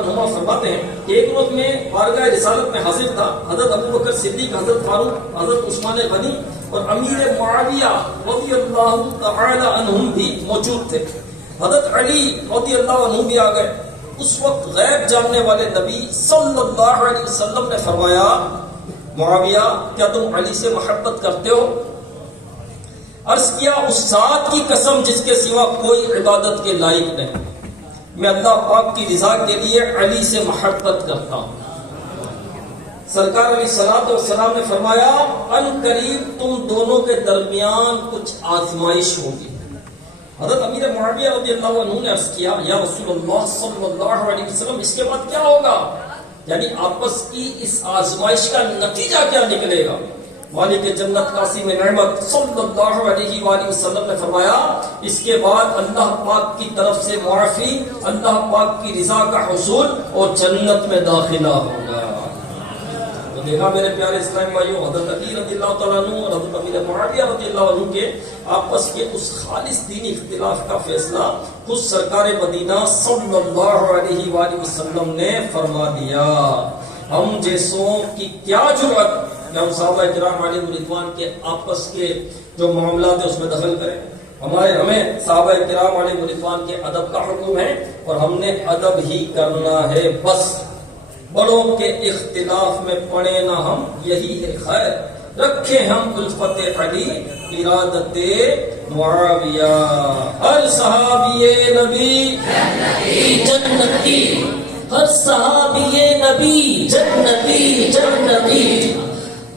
عنہما فرماتے ہیں کہ ایک وقت میں بارگاہ رسالت میں حاضر تھا. حضرت ابو بکر صدیق، حضرت فاروق، حضرت عثمان غنی اور امیر معاویہ رضی اللہ تعالی عنہم بھی موجود تھے. حضرت علی رضی اللہ عنہ بھی آ گئے. اس وقت غیب جاننے والے نبی صلی اللہ علیہ وسلم نے فرمایا، معاویہ کیا تم علی سے محبت کرتے ہو؟ عرض کیا، اس ذات کی قسم جس کے سوا کوئی عبادت کے لائق نہیں، میں اللہ پاک کی رضا کے لیے علی سے محبت کرتا ہوں. سرکار علیہ الصلوۃ والسلام نے فرمایا، ان قریب تم دونوں کے درمیان کچھ آزمائش ہوگی. حضرت امیر معاویہ رضی اللہ عنہ نے عرض کیا، یا رسول اللہ صلی اللہ علیہ وسلم، اس کے بعد کیا ہوگا؟ یعنی آپس کی اس آزمائش کا نتیجہ کیا نکلے گا؟ مالک جنت قاسم نعمت صلی اللہ علیہ وآلہ وسلم نے فرمایا، اس کے بعد اللہ پاک کی طرف سے معافی، اللہ پاک کی رضا کا حصول اور جنت میں داخلہ ہوگا. تو دیکھا میرے پیارے اسلام بھائیوں، حضرت علی رضی اللہ تعالیٰ عنہ اور حضرت امیر معاویہ رضی اللہ عنہ کے آپس کے اس خالص دینی اختلاف کا فیصلہ خود سرکار مدینہ صلی اللہ علیہ وآلہ وسلم نے فرما دیا. ہم جیسوں کی کیا جرأت کہ ہم صحابہ کرام علیہ رضوان کے آپس کے جو معاملات ہیں اس میں دخل کریں. ہمیں صحابہ کرام علیہ رضوان کے ادب کا حکم ہے اور ہم نے ادب ہی کرنا ہے. بس بڑوں کے اختلاف میں پڑے نہ ہم، یہی ہے خیر. رکھیں ہم الفت علی ارادت معاویہ. ہر صحابی نبی جنتی، ہر صحابی نبی جنتی جنتی،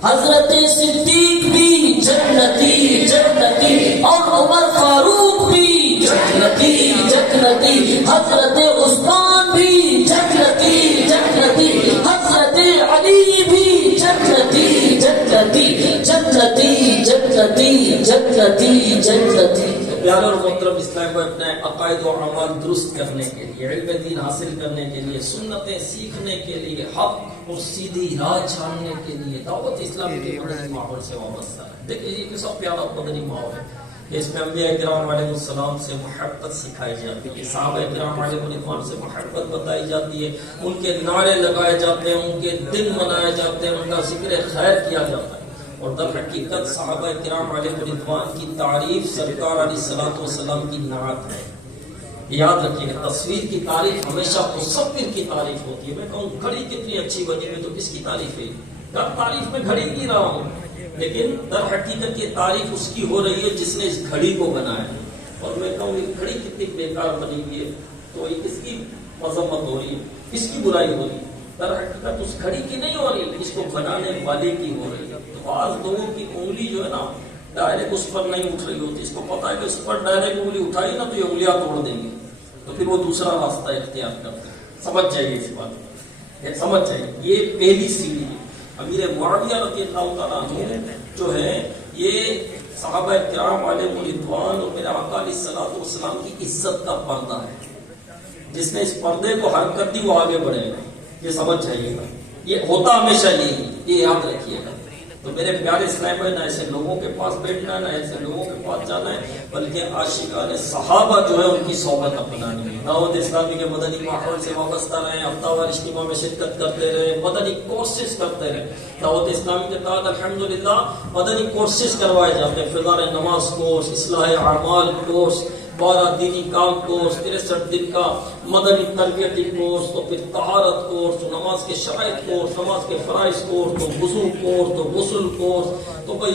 حضرت صدیق بھی جنتی جنتی، اور عمر فاروق بھی جنتی جنتی، حضرت عثمان بھی جنتی جنتی، حضرت علی بھی جنتی جنتی جنتی جنتی جنتی جنتی. پیارے اور محترم اسلام کو اپنے عقائد و اعمال درست کرنے کے لیے، علم دین حاصل کرنے کے لیے، سنتیں سیکھنے کے لیے، حق اور سیدھی راہ جاننے کے لیے دعوت اسلامی کے مدنی ماحول سے وابستہ ہے. دیکھیے یہ کیسا پیارا مدنی ماحول ہے کہ اس میں انبیاء کرام علیہ السلام سے محبت سکھائی جاتی ہے، صحابہ کرام علیہ رضوان سے محبت بتائی جاتی ہے، ان کے نعرے لگائے جاتے ہیں، ان کے دن منائے جاتے ہیں، ان کا ذکر خیر کیا جاتا ہے. اور در حقیقت صحابہ کرام علیہ رضوان کی تعریف سرکار علیہ الصلوۃ والسلام کی نعت ہے. یاد رکھیے گا، تصویر کی تعریف ہمیشہ مصور کی تعریف ہوتی ہے. میں کہوں گھڑی کتنی اچھی بنی ہوئی تو کس کی تعریف ہے؟ تعریف میں گھڑی کی رہا ہوں، لیکن در حقیقت یہ تعریف اس کی ہو رہی ہے جس نے اس گھڑی کو بنایا ہے. اور میں کہوں یہ گھڑی کتنی بیکار بنی ہوئی ہے تو یہ کس کی مذمت ہو رہی ہے، کس کی برائی ہو رہی ہے؟ در حقیقت اس گھڑی کی نہیں ہو رہی، اس کو بنانے والے کی ہو رہی ہے. تو بعض لوگوں کی انگلی جو ہے نا ڈائریکٹ اس پر نہیں اٹھ رہی ہوتی، اس کو پتا ہے کہ اس پر ڈائریکٹ انگلی اٹھائی نا تو یہ انگلیاں توڑ دیں گے، تو پھر وہ دوسرا راستہ اختیار کرتے ہیں. سمجھ جائیے اس بات کو، سمجھ جائیے. یہ پہلی سیڑھی ہے. امیر معاویہ رضی اللہ تعالیٰ عنہ جو ہے یہ صحابہ کرام علیہ رضوان اور میرے آقا علیہ الصلوۃ والسلام کی عزت کا پردہ ہے. جس نے اس پردے کو حرکت دی وہ آگے بڑھے گا. یہ سمجھ جائیے گا، یہ ہوتا ہمیشہ یہی، یہ یاد رکھیے گا. تو میرے پیارے اسلام بھائی، نہ ایسے لوگوں کے پاس بیٹھنا ہے، نہ ایسے لوگوں کے پاس جانا ہے، بلکہ عاشقان صحابہ جو ہے ان کی صحبت اپنانی ہے. دعوت اسلامی کے مدنی ماحول سے وابستہ رہیں، ہفتہ وار اجتماع میں شرکت کرتے رہے، مدنی کورسز کرتے رہے. دعوت اسلامی کے تحت الحمدللہ مدنی کورسز کروائے جاتے ہیں. فضائل نماز کورس، اصلاح اعمال کورس، 12 دینی کام کورس، 63 دن کا مدنی تربیتی کورس، تو پھر طہارت کورس، تو نماز کے شرائط کورس، نماز کے فرائض کورس، تو وضو کورس، تو غسل کورس، تو کوئی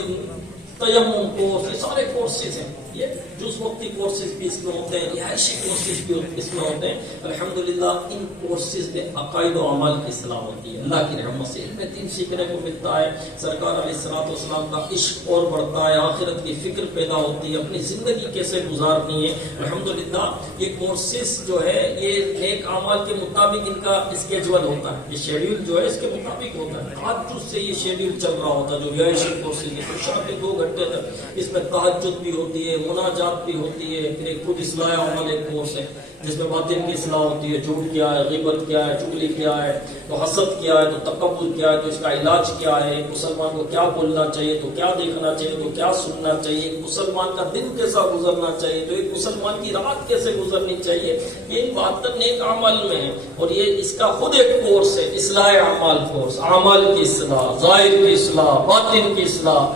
تیمم کورس. یہ سارے کورسز ہیں. یہ جز وقتی کورسز بھی اس میں ہوتے ہیں، رہائشی کورسز بھی اس میں ہوتے ہیں. الحمدللہ ان کورسز میں عقائد و اعمال کی اصلاح ہوتی ہے. اللہ کی رحمت سے علم دین سیکھنے کو ملتا ہے. سرکار علیہ الصلوۃ والسلام کا عشق اور بڑھتا ہے، آخرت کی فکر پیدا ہوتی ہے، اپنی زندگی کیسے گزارنی ہے. الحمدللہ یہ کورسز جو ہے یہ نیک اعمال کے مطابق ان کا اسکیجول ہوتا ہے. یہ شیڈیول جو ہے اس کے مطابق ہوتا ہے. تہجد سے یہ شیڈیول چل رہا ہوتا ہے جو رہائشی کورسز ہے. شام کے 2 گھنٹے تک اس میں تہجد بھی ہوتی ہے، مناجات بھی ہوتی ہے، پھر ایک خود اصلاح عمل ایک کورس ہے جس میں باطن کی اصلاح ہوتی ہے، جھوٹ کیا ہے، غیبت کیا ہے، چغلی کیا ہے، تو حسد کیا ہے، تو تکبر کیا ہے، تو اس کا علاج کیا ہے، ایک مسلمان کو کیا بولنا چاہیے، تو کیا دیکھنا چاہیے، تو کیا سننا چاہیے، ایک مسلمان کا دن کیسا گزرنا چاہیے، تو ایک مسلمان کی رات کیسے گزرنی چاہیے، یہ 72 نیک اعمال میں ہے، اور یہ اس کا خود ایک کورس ہے، اصلاح اعمال کورس، اعمال کی اصلاح، ظاہر کی اصلاح، باطن کی اصلاح،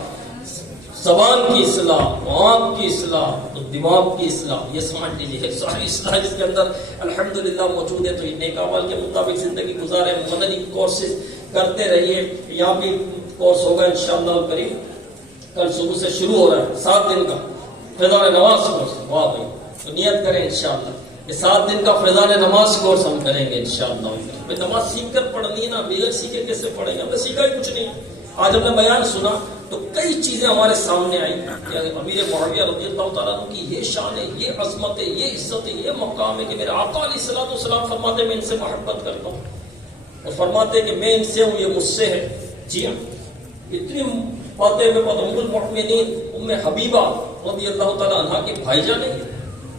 زبان کی اصلاح، آنکھ کی اصلاح، تو دماغ کی اصلاح، یہ سمجھ لیجیے ساری اصلاح جس کے اندر الحمدللہ موجود ہے۔ تو یہ نیک اعمال کے مطابق زندگی گزارے، مدنی کورسز کرتے رہیے، یہاں بھی کورس ہوگا انشاءاللہ کریم، کل صبح سے شروع ہو رہا ہے 7 دن کا فیضان نماز کورس، واہ بھائی، تو نیت کریں انشاءاللہ یہ 7 دن کا فیضان نماز کورس ہم کریں گے انشاءاللہ۔ نماز سیکھ کر پڑھنی ہے نا، بغیر سیکھے کیسے پڑھیں گے، ہم نے سیکھا ہی کچھ نہیں۔ آج ہم نے بیان سنا تو کئی چیزیں ہمارے سامنے آئی کہ امیر معاویہ رضی اللہ تعالیٰ عنہ کی یہ شان ہے، یہ عظمت ہے، یہ عزت ہے، یہ مقام ہے کہ میرے آقا علیہ الصلوۃ والسلام فرماتے ہیں میں ان سے محبت کرتا ہوں، اور فرماتے ہیں کہ میں ان سے ہوں، یہ مجھ سے ہے۔ جی ہاں، اتنی باتیں میں ام المؤمنین ام حبیبہ رضی اللہ تعالیٰ عنہ کے بھائی جان ہیں،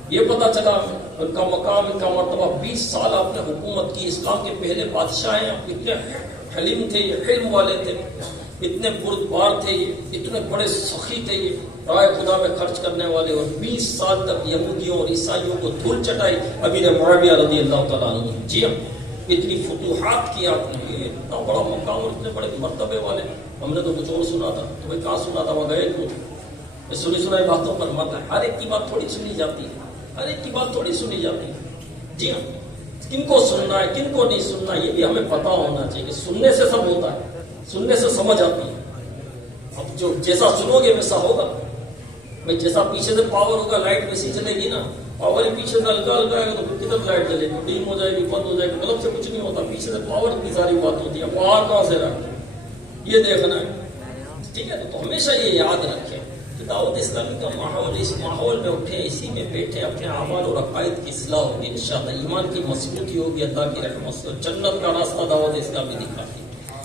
یہ پتہ چلا ان کا مقام، ان کا مرتبہ۔ 20 سال آپ نے حکومت کی، اسلام کے پہلے بادشاہ ہیں، اتنے حلیم تھے، یہ علم والے تھے، اتنے بردبار تھے، یہ اتنے بڑے سخی تھے، یہ رائے خدا میں خرچ کرنے والے، اور 20 سال تک یہودیوں اور عیسائیوں کو دھول چٹائی امیر معاویہ رضی اللہ تعالیٰ عنہ۔ جی ہاں، اتنی فتوحات کی آپ نے، یہ اتنا بڑا مقام اور اتنے بڑے مرتبے والے۔ ہم نے تو کچھ اور سنا تھا، تو بھائی کہاں سنا تھا، وہ گئے کیوں؟ سنی سنائی باتوں پر مت ہے، ہر ایک کی بات تھوڑی سنی جاتی ہے، ہر ایک کی بات تھوڑی سنی جاتی ہے۔ جی ہاں، کن کو سننا ہے کن کو نہیں سننا یہ بھی ہمیں پتا ہونا چاہیے، کہ سننے سے سب ہوتا ہے، سننے سے سمجھ آتی ہے۔ اب جو جیسا سنو گے ویسا ہوگا، بھائی جیسا پیچھے سے پاور ہوگا، لائٹ ویسی چلے گی نا، پاور ہی پیچھے سے ہلکا ہلکا ہے تو پھر کدھر لائٹ جلے گی، ڈیم ہو جائے گی، بند ہو جائے گی، مطلب سے کچھ نہیں ہوتا، پیچھے سے پاور کی ساری بات ہوتی ہے، پاور کہاں سے رہا یہ دیکھنا ہے۔ ٹھیک ہے، تو ہمیشہ یہ یاد رکھیں کہ دعوت اسلامی کا ماحول، اس ماحول میں اٹھے، اسی میں بیٹھے، اپنے اعمال اور عقائد کی اصلاح ہوگی انشاءاللہ، ایمان کی مضبوطی ہوگی، اللہ کی رحمت سے جنت کا راستہ دعوت اسلامی دکھاتی ہے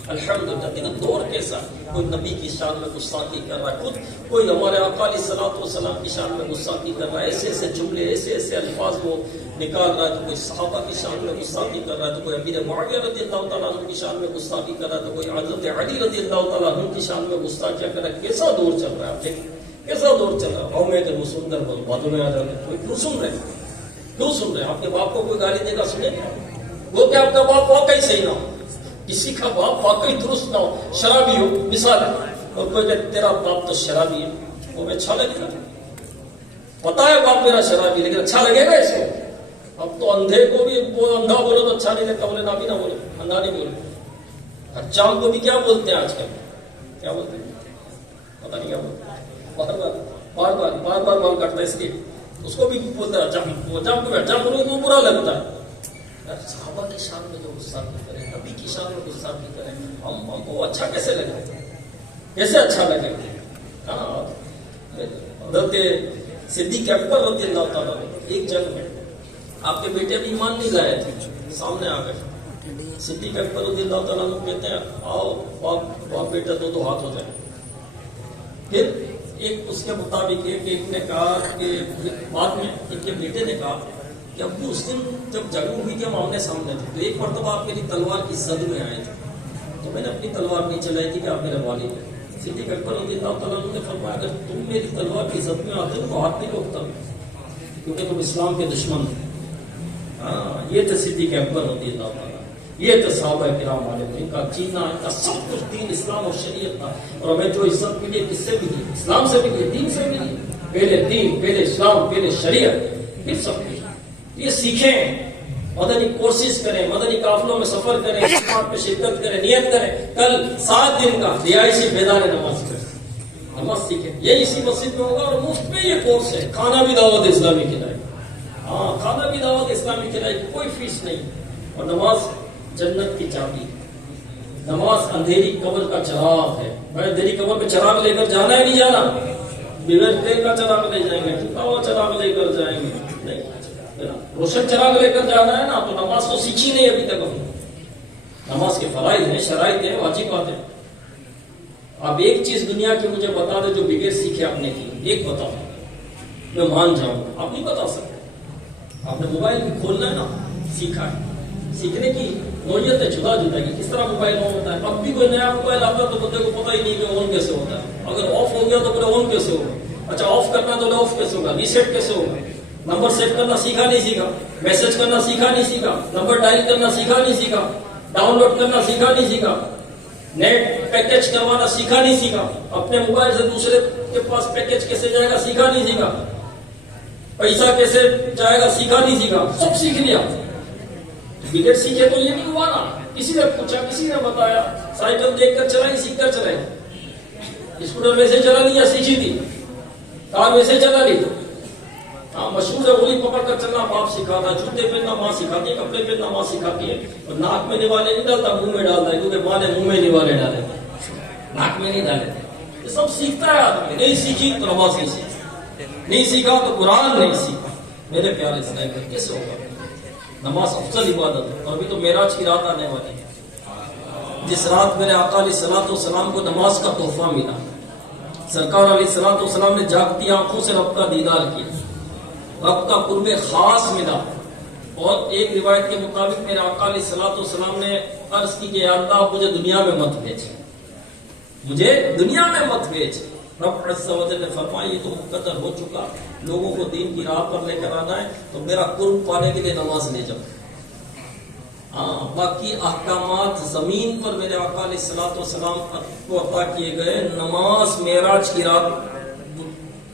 الحمدللہ۔ لیکن دور کیسا، کوئی نبی کی شان میں گستاخی کر رہا ہے، خود کوئی ہمارے آقا علیہ الصلوۃ والسلام کی شان میں گستاخی کر رہا ہے، ایسے ایسے جملے، ایسے ایسے الفاظ وہ نکال رہا ہے، تو کوئی صحابہ کی شان میں گستاخی کر رہا ہے، تو کوئی امیر معاویہ رضی اللہ تعالیٰ عنہ کی شان میں گستاخی کر رہا ہے، تو کوئی حضرت علی رضی اللہ تعالیٰ عنہ کی شان میں گستاخی کر رہا ہے۔ کیسا دور چل رہا ہے آپ دیکھیں، کیسا دور چل رہا ہے۔ اور میں کہ وہ سندر باتوں میں آ جاتے کوئی کیوں سن رہے کیوں سن رہے؟ آپ کے باپ کو کوئی گالی دے گا سنیں گے؟ وہ کہ آپ کا باپ واقعی صحیح نہ ہو، کسی کا باپ واقعی درست نہ ہو، شرابی ہو مثال ہے، اور کوئی کہ تیرا باپ تو شرابی ہے، وہ میں اچھا لگے گا؟ پتا ہے باپ میرا شرابی، لیکن اچھا لگے گا اس کو؟ اب تو اندھے کو بھی وہ اندھا بولو تو اچھا نہیں لگتا، بولے نہ بھی نہ بولے، اندھا نہیں بولے۔ حجام کو بھی کیا بولتے ہیں آج کل، کیا بولتے ہیں پتا نہیں کیا بولتے ہیں، بار بار بال کاٹتا ہے اس لیے اس کو بھی بولتا ہے حجام کو برا لگتا ہے۔ صحابہ کی شان میں جو غصہ نہیں کرے، نبی کی شان میں غصہ نہیں کرے، ہم کو اچھا کیسے لگے، کیسے اچھا لگے؟ ہاں، حضرت صدیق اکبر رضی اللہ تعالیٰ ایک جنگ میں آپ کے بیٹے بھی ایمان نہیں لائے تھے، سامنے آ گئے، صدیق اکبر رضی اللہ تعالیٰ کہتے ہیں آؤ باپ بیٹا دو ہاتھ ہو جائے۔ پھر ایک اس کے مطابق ایک نے کہا کہ بعد میں ایک کے بیٹے نے کہا کہ ابو اس دن جب جنگ ہوئی تھی ہم آمنے سامنے تھے، تو ایک مرتبہ آپ میری تلوار کی زد میں آئے تھے، تو میں نے اپنی تلوار نہیں چلائی تھی کہ آپ میرے والد ہیں۔ صدیق اکبر رضی اللہ تعالیٰ عنہ نے فرمایا اگر تم میری تلوار کی زد میں آتے تو ہاتھ نہیں روکتا، کیونکہ تم اسلام کے دشمن تھے۔ ہاں، یہ تھے صدیق اکبر رضی اللہ تعالیٰ، یہ تھے صحابہ کرام والے، ان کا جینا، ان کا سب کچھ دین اسلام اور شریعت تھا، اور ہمیں جو عزت ملی کس سے ملی؟ اسلام سے ملی، دین سے ملی۔ پہلے دین، پہلے اسلام، پہلے شریعت، پھر سب کچھ۔ یہ سیکھیں، مدنی کورسز کریں، مدنی قافلوں میں سفر کریں، جماعت میں شرکت کریں، نیت کریں، کل 7 دن کا رہائشی بیدار نماز کریں، نماز سیکھیں، یہ اسی مسجد میں ہوگا، اور مفت میں یہ کورس ہے، کھانا بھی دعوت اسلامی کھلائے، ہاں کھانا بھی دعوت اسلامی کھلائے، کوئی فیس نہیں، اور نماز جنت کی چابی، نماز اندھیری قبر کا چراغ ہے۔ بھائی اندھیری قبر پہ چراغ لے کر جانا ہے نہیں جانا؟ بغیر تیل کا چراغ لے جائیں گے، ٹوٹا ہوا چراغ لے کر جائیں گے؟ نہیں، روشن چراغ لے کر جانا ہے نا، تو نماز تو سیکھی نہیں ابھی تک ہم نے۔ نماز کے فرائض ہیں، شرائط ہیں، واجبات ہیں۔ آپ ایک چیز دنیا کی مجھے بتا دیں جو بغیر سیکھے آپ نے کی، ایک بتاؤ، میں مان جاؤں گا. آپ نہیں بتا سکتے. آپ نے موبائل بھی کھولنا ہے نا، سیکھا ہے. سیکھنے کی نوعیتیں جدا جدا ہے. کس طرح موبائل آن ہوتا ہے. اب بھی کوئی نیا موبائل آتا ہے تو بندے کو پتہ ہی نہیں کہ آن کیسے ہوتا ہے. اگر آف ہو گیا تو پھر آن کیسے ہوگا. اچھا آف کرنا تو آف کیسے ہوگا، ریسیٹ کیسے ہوگا. نمبر سیٹ کرنا سیکھا نہیں سیکھا، میسج کرنا سیکھا نہیں سیکھا، نمبر ڈائل کرنا سیکھا نہیں سیکھا، ڈاؤن لوڈ کرنا سیکھا نہیں سیکھا، نیٹ پیکج کروانا سیکھا نہیں سیکھا، اپنے موبائل سے دوسرے کے پاس پیکج کیسے جائے گا سیکھا نہیں سیکھا، پیسہ کیسے جائے گا سیکھا نہیں سیکھا. سب سیکھ لیا. بغیر سیکھے تو یہ نہیں ہوا نا. کسی نے پوچھا، کسی نے بتایا، سائیکل دیکھ کر چلائی، سیکھ کر چلائی. اسکوٹر ویسے چلا لیا، سیکھی تھی. کار ویسے چلا لی. ہاں مشہور ہے، انگلی پکڑ کر چلنا باپ سکھاتا، جوتے پہننا ماں سکھاتی ہے، کپڑے پہننا ماں سکھاتی ہے. اور ناک میں نوالے نہیں ڈالتا، منہ میں ڈالتا ہے، کیونکہ ماں نے منہ میں نوالے ڈالے تھے، ناک میں نہیں ڈالے تھے. یہ سب سیکھتا ہے آدمی. نہیں سیکھی تو نماز نہیں سیکھی، نہیں سیکھا تو قرآن نہیں سیکھا. میرے پیارے اسلام کا کیسے ہوگا. نماز افضل عبادت ہے. اور ابھی تو معراج کی رات آنے والی ہے، جس رات میرے آقا علیہ الصلوۃ والسلام کو نماز کا تحفہ ملا. سرکار علیہ الصلوۃ والسلام نے جاگتی آنکھوں سے رب کا دیدار کیا، رب کا قرب خاص ملا. اور ایک روایت کے مطابق میرے آقا علیہ الصلوۃ والسلام نے عرض کی کہ یا اللہ مجھے دنیا میں مت بھیج، مجھے دنیا میں مت بھیج. رب عز و جل نے فرمایا یہ تو مقدر ہو چکا، لوگوں کو دین کی راہ پر لے کر آنا ہے تو میرا قرب پانے کے لیے نماز لے جاؤ. ہاں باقی احکامات زمین پر میرے آقا علیہ الصلوۃ والسلام کو عطا کیے گئے. نماز معراج کی رات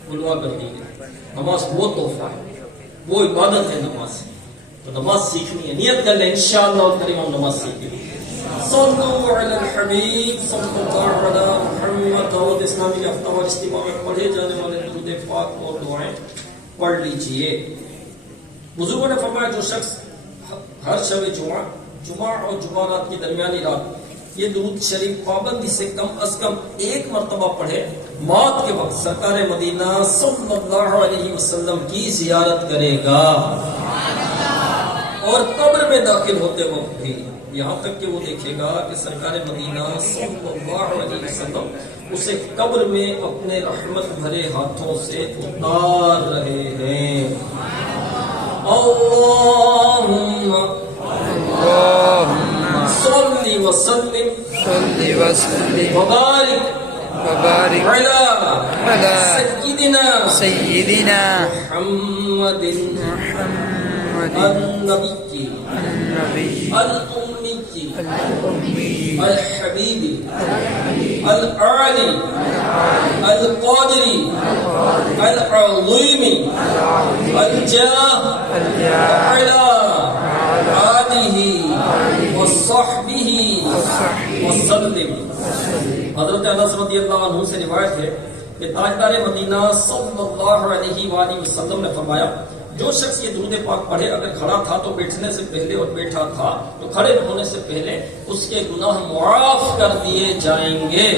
بلوا کر دی گئی. نماز وہ تحفہ ہے، وہ عبادت ہے نماز. تو نماز سیکھنی ہے، نیت کر لیں انشاءاللہ کریم ہم نماز سیکھیں. صلو علی الحبیب صلی اللہ علی محمد. دعوت اسلامی کے ہفتہ وار اجتماع میں پڑھے جانے والے درود پاک اور دعائیں پڑھ لیجئے. بزرگوں نے فرمایا جو شخص ہر شب جمعہ اور جمعرات کی درمیانی رات یہ درود شریف پابندی سے کم از کم ایک مرتبہ پڑھے، موت کے وقت سرکار مدینہ صلی اللہ علیہ وسلم کی زیارت کرے گا. اور قبر میں داخل ہوتے وقت بھی یہاں تک کہ وہ دیکھے گا کہ سرکار مدینہ صلی اللہ علیہ وسلم اسے قبر میں اپنے رحمت بھرے ہاتھوں سے اتار رہے ہیں. اللہم صلی وسلم وبارک علی سیدنا محمد النبی الأمی الحبیب العالی القادری العظیم الجاہ وعلی آلہ وصحبہ وسلم. حضرت انس رضی اللہ عنہ سے روایت ہے کہ تاجدار مدینہ صلی اللہ علیہ وآلہ وسلم نے فرمایا جو شخص یہ درود پاک پڑھے، اگر کھڑا تھا تو بیٹھنے سے پہلے اور بیٹھا تھا تو کھڑے ہونے سے پہلے اس کے گناہ معاف کر دیے جائیں گے.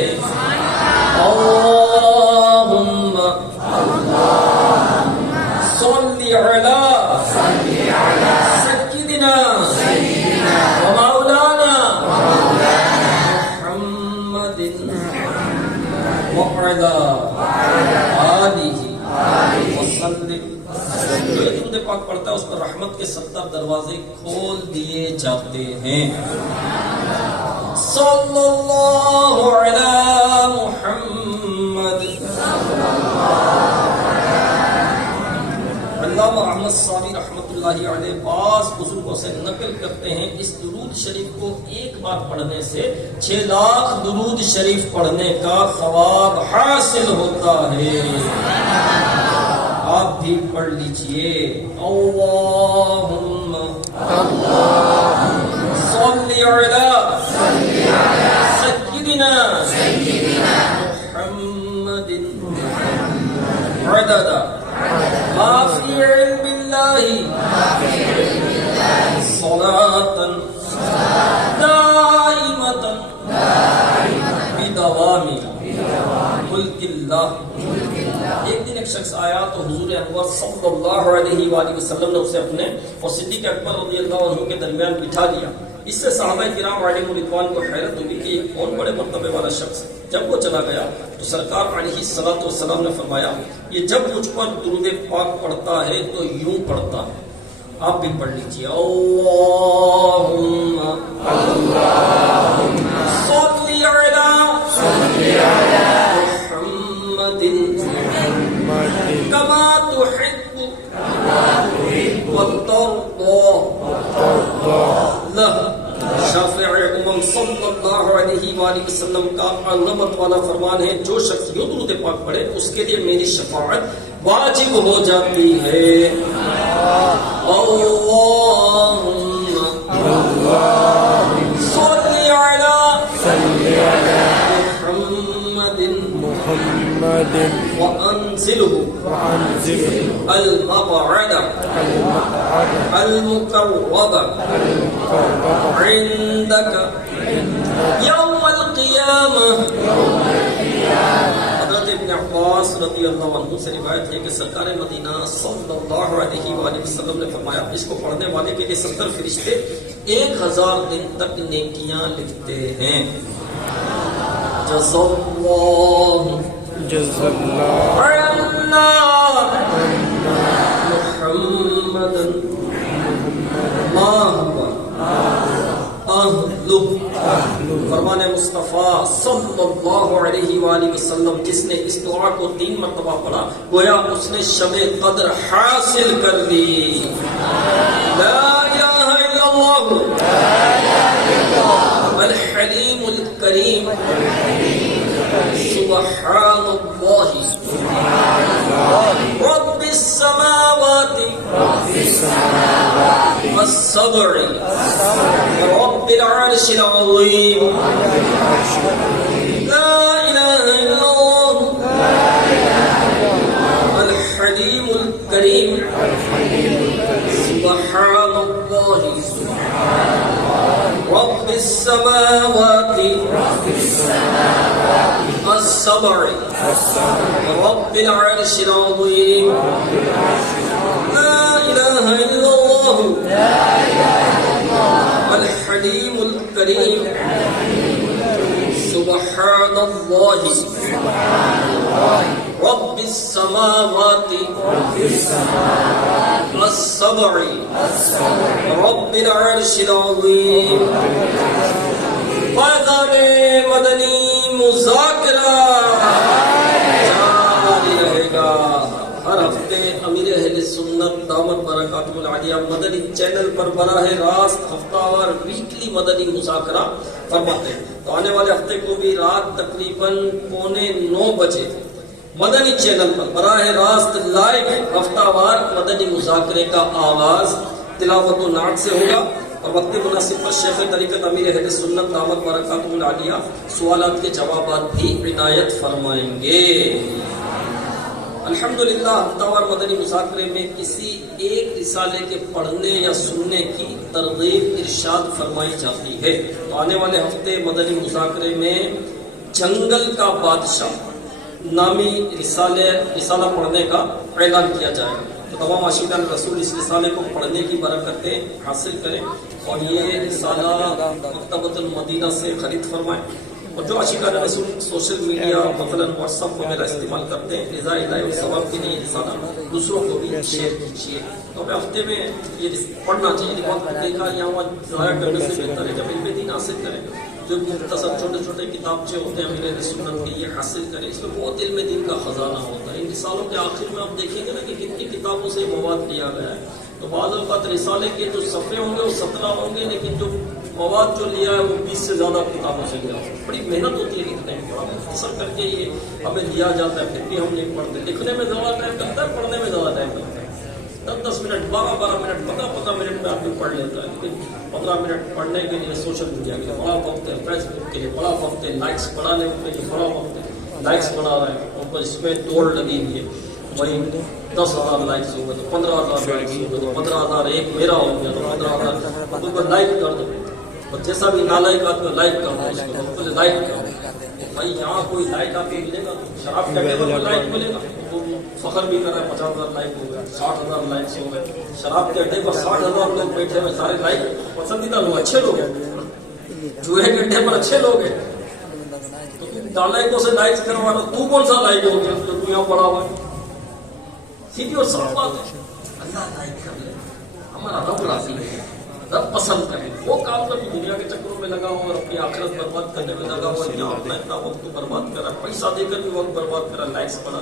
اللہم صلی علی سیدنا ومولانا محمد وعلی آلہ وسلم. جو درود پاک پڑھتا ہے اس پر رحمت کے 70 دروازے کھول دیے جاتے ہیں. صلی اللہ علی محمد. علامہ احمد صابری رحمۃ اللہ علیہ بعض بزرگوں سے نقل کرتے ہیں اس درود شریف کو ایک بار پڑھنے سے 6 لاکھ درود شریف پڑھنے کا ثواب حاصل ہوتا ہے. آپ بھی پڑھ لیجئے. اللہم صلی علی سیدنا محمد عدد ما فی علم اللہ صلاة دائمة بدوام ملک اللہ. ایک دن ایک شخص آیا تو حضور انور صلی اللہ علیہ وآلہ وسلم نے اسے اپنے اور صدیق اکبر رضی اللہ عنہ کے درمیان بٹھا لیا. اس سے صحابہ کرام علیہ رضوان کو حیرت ہوئی کہ یہ کون بڑے مرتبے والا شخص. جب وہ چلا گیا تو سرکار علیہ الصلوۃ والسلام نے فرمایا یہ جب مجھ پر درود پاک پڑھتا ہے تو یوں پڑھتا ہے. آپ بھی پڑھ لیجیے. اللہم صلی علی محمد کما تحب وترضى شافع امم صلی اللہ علیہ وآلہ وسلم کا عظمت والا فرمان ہے جو شخص یوں درود پاک پڑھے اس کے لیے میری شفاعت واجب ہو جاتی ہے. اللہم صلی علی محمد وانزلہ المقعد المقرب عندك یوم القیامہ. حضرت ابن عباس رضی اللہ عنہ سے روایت ہے کہ سرکار مدینہ صلی اللہ علیہ وآلہ وسلم نے فرمایا اس کو پڑھنے والے کے لیے 70 فرشتے 1000 دن تک نیکیاں لکھتے ہیں. جزا اللہ محمد فرمان مصطفیٰ صلی اللہ علیہ وآلہ وسلم جس نے اس دعا کو 3 مرتبہ پڑھا گویا اس نے شب قدر حاصل کر لی. لا الہ الا اللہ الحلیم الکریم سبحان اللہ رب السماوات والسبع رب العرش العظیم. لا الہ الا اللہ الحلیم الکریم سبحان اللہ رب السماوات السبع رب العرش العظیم. لا الہ الا اللہ الحلیم الکریم سبحان اللہ رب السماوات السبع رب العرش العظیم. فیضان مدنی مذاکرہ جاری رہے گا. ہر ہفتے امیر اہل سنت دامت برکاتہ العالیہ مدنی چینل پر براہ راست ہفتہ وار ویکلی مدنی مذاکرہ فرماتے ہیں. تو آنے والے ہفتے کو بھی رات تقریباً 8:45 بجے مدنی چینل پر براہ راست لائیو ہفتہ وار مدنی مذاکرے کا آغاز تلاوت و نعت سے ہوگا اور وقت مناسب پر شیخ طریقت امیر اہل سنت دامت برکاتہ العالیہ سوالات کے جوابات بھی عنایت فرمائیں گے. الحمدللہ ہفتہ وار مدنی مذاکرے میں کسی ایک رسالے کے پڑھنے یا سننے کی ترغیب ارشاد فرمائی جاتی ہے. تو آنے والے ہفتے مدنی مذاکرے میں جنگل کا بادشاہ نامی رسالہ پڑھنے کا اعلان کیا جائے گا. تو تمام عاشقان رسول اس رسالے کو پڑھنے کی برکتیں حاصل کریں اور یہ رسالہ مکتبۃ المدینہ سے خرید فرمائیں. اور جو عاشقان رسول سوشل میڈیا مثلاً واٹس ایپ وغیرہ استعمال کرتے ہیں رضا الہی و ثواب کے لیے رسالہ دوسروں کو بھی شیئر کیجیے. تو ہمیں ہفتے میں یہ پڑھنا چاہیے. بہت دیکھا یہاں وہاں ضائع کرنے سے بہتر ہے جب علم دین حاصل کریں جو مختصر چھوٹے چھوٹے کتابچے ہوتے ہیں امیر سنت کے یہ حاصل کریں. اس میں بہت علم دین کا خزانہ ہوتا ہے. ان رسالوں کے آخر میں آپ دیکھیں گے نا کہ کتنی کتابوں سے مواد لیا گیا ہے. تو بعض اوقات رسالے کے جو صفحے ہوں گے وہ 17 ہوں گے لیکن جو مواد جو لیا ہے وہ 20 سے زیادہ کتابوں سے لیا. بڑی محنت ہوتی ہے لکھنے میں. مختصر کر کے یہ ہمیں دیا جاتا ہے پھر بھی ہم نہیں پڑھتے. لکھنے میں زیادہ ٹائم لگتا ہے پڑھنے میں زیادہ ٹائم لگتا ہے. 10 منٹ 12 منٹ 15 منٹ میں آدمی پڑھ لیتا ہے. لیکن 15 منٹ پڑھنے کے لیے سوشل میڈیا کے لیے بڑا وقت ہے, فیس بک کے لیے بڑا وقت ہے, لائکس بڑھانے کے لیے بڑا وقت ہے. لائکس بڑھا رہے ہیں اور اس میں دوڑ لگی ہوئی ہے. وہی 10,000 لائکس ہو گئے تو 15,000 لائکس ہو گئے تو 15,000 ایک میرا ہو گیا تو 15,000 تو لائک کر دو. اور جیسا بھی نالائق آدمی لائک کرو اس کو، بولے لائک کرو بھائی یہاں کوئی لائک آپ کو ملے گا، شراب کے اڈے پر کوئی لائک ملے گا، تو فخر بھی کر رہا ہے 50,000 لائک ہو گیا، 60,000 لائک ہو گئے، شراب کے اڈے پر 60,000 لوگ بیٹھے ہوئے، سارے لائک پسندیدہ لوگ اچھے لوگ ہیں، جوئے کے اڈے پر اچھے لوگ ہیں، تو نالائکوں سے لائک کروا رہا، تو کون سا لائک ہو گیا جو تو یہاں پڑا ہوا ہے؟ سیدھی اور صاف بات ہے، اللہ لائک کر لے، ہمارا رب راضی ہے، رب پسند کرے، وہ کام کر دنیا کے چکروں میں لگا ہوا اور اپنی آخرت برباد کرنے میں لگا ہوا، یہاں اپنا اتنا وقت برباد کر رہا ہے، پیسہ دے کر بھی وقت برباد کر رہا ہے، لائکس پڑا،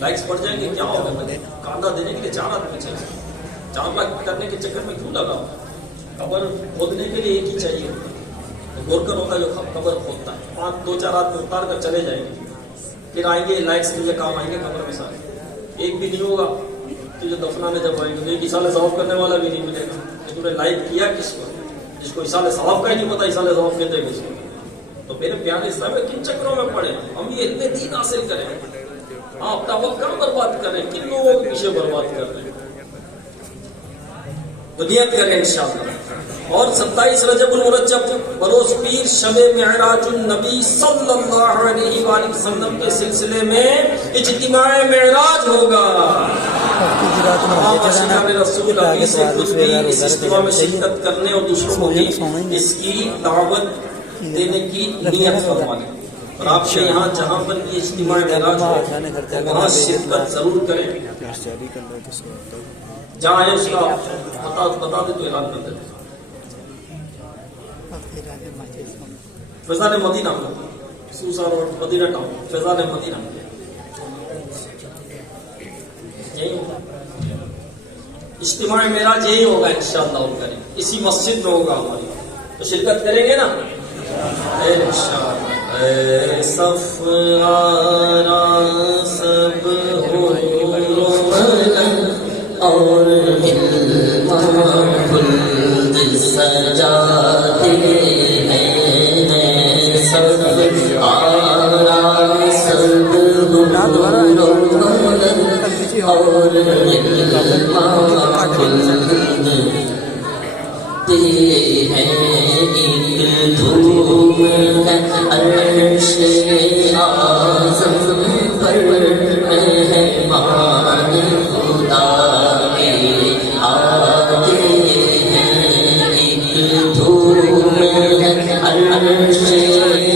لائکس پڑ جائیں گے کیا ہوگا؟ کاندھا دینے کے لیے 4 آدمی چاہیے، 4 لاکھ کرنے کے چکر میں کیوں لگا ہوا؟ قبر کھودنے کے لیے ایک ہی چاہیے، گورکر ہوتا ہے جو قبر کھودتا ہے، 2-4 آدمی اتار کر چلے جائیں گے، پھر آئیں گے لائکس کے لیے کام آئیں گے قبر میں سارے، ایک بھی نہیں ہوگا تو جو دفنانے جب آئیں گے ایک اصال ثواب کرنے والا بھی نہیں ملے گا، تم نے لائک کیا کس کو؟ جس کو اصال ثواب کا ہی نہیں پتا اصال ثواب کہتے ہیں کس کو؟ تو میرے پیارے اسلام میں کن چکروں میں پڑے ہم، یہ اتنے دین حاصل کریں، ہاں اپنا وقت کہاں برباد کر رہے ہیں، کن لوگوں کے پیچھے برباد کر رہے ہیں؟ تو نیت کریں انشاءاللہ۔ اور 27 رجب المرجب بروز پیر شب معراج النبی صلی اللہ علیہ وآلہ وسلم کے سلسلے میں اجتماع معراج ہوگا، رسول ابھی سے خود بھی اس اجتماع میں شرکت کرنے اور دوسروں کو بھی اس کی دعوت دینے کی نیت فرمائیں، اور آپ کے یہاں جہاں پر بھی اجتماع معراج ہو وہاں شرکت ضرور کریں، جہاں ہے اس کا بتا دے تو اعلان کر دیتے۔ فیضان مدینہ سوسا روڈ مدینہ ٹاؤن، فیضان مدینہ یہی ہوگا اجتماع معراج، یہی ہوگا انشاءاللہ کریں، اسی مسجد میں ہوگا ہماری، تو شرکت کریں گے نا انشاءاللہ۔ اے صف آرا سب ہو اور خلد سجاتے ہیں، سب آرا سب ہو اور ہیں، ایک دھوم ہے عرش اعظم پر، مہمان خدا کے آتے ہیں، ایک دھوم ہے عرش اعظم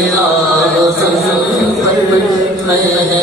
پر،